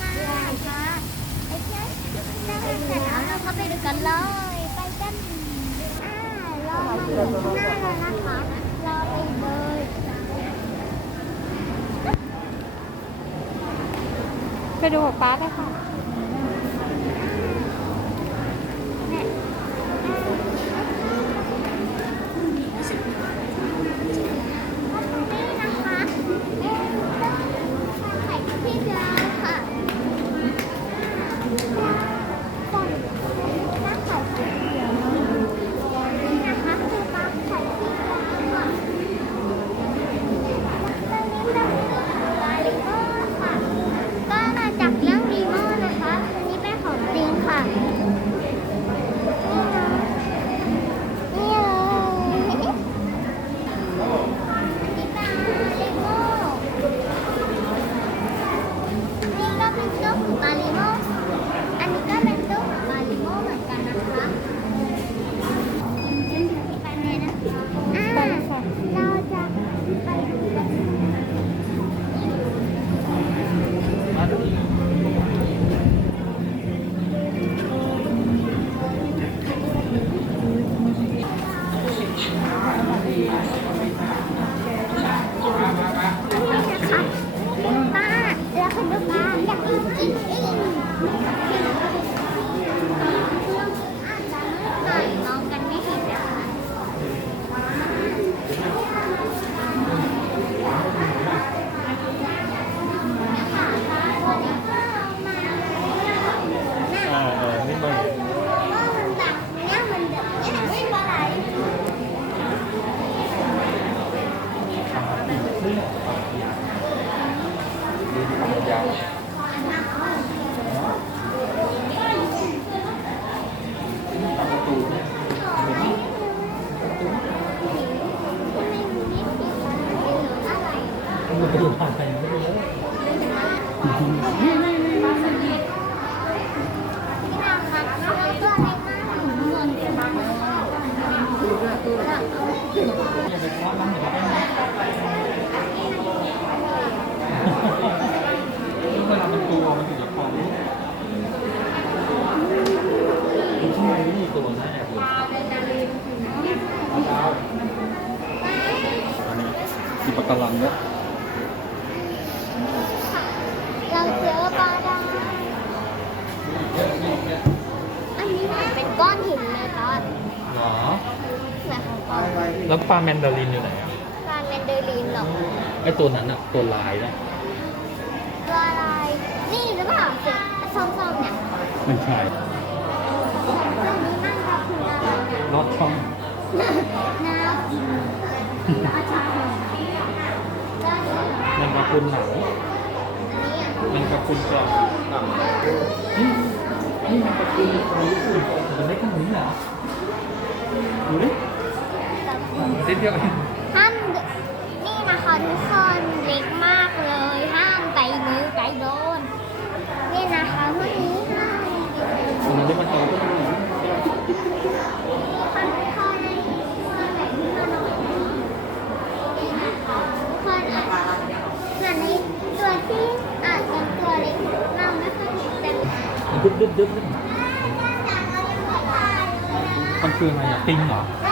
มาค่ะไปเที่ยวได้แต่เราก็ไปดูกันเลยไปกันรอมาอยู่ข้างหน้าแล้วนะคะรอไปเลยไปดูกับป๊าได้ค่ะดูผ่านไปไม่ได้เลยเวลามันตัวมันถึงจะพอรู้ทำไมไม่มีตัวนะเนี่ยคุณอันนี้มีปะการังเนี่ยเราเจอปลาดาวอันนี้เหมือนเป็นก้อนหินเลยตอน หรอ เหมือนของก้อน แล้วปลาแมนดารินอยู่ไหนอ่ะ ปลาแมนเดอรินหรอ ไอตัวนั้นอ่ะตัวลายนะ ตัวอะไรนี่หรือเปล่าสีส้มๆเนี่ย ไม่ใช่ อันนี้มันก็คืออะไรเนี่ย ลอดช่อง น้ำราชาหงส์แล้วอันนี้ แมงกะพรุนหนัง อันนี้อ่ะ แมงกะพรุนกรอบนี่นี่แมงกะพรุนมันเล็กขนาดนี้เหรอดูดินิดเดียวเอง ห้ามนี่นะคะทุกคนเล็กมากเลยห้ามไตมือไตโดนนี่นะคะพวกนี้ค่ะ ตรงนั้นที่มันโตก็ไม่รู้ คนแบบนี้มาหน่อยนี่นะคะคนส่วนนี้ตัวที่อาจจะตัวเล็กเราไม่ค่อยเห็นแต่ มันดึ๊บมันคืออะไรอ่ะติงเหรอ ใช่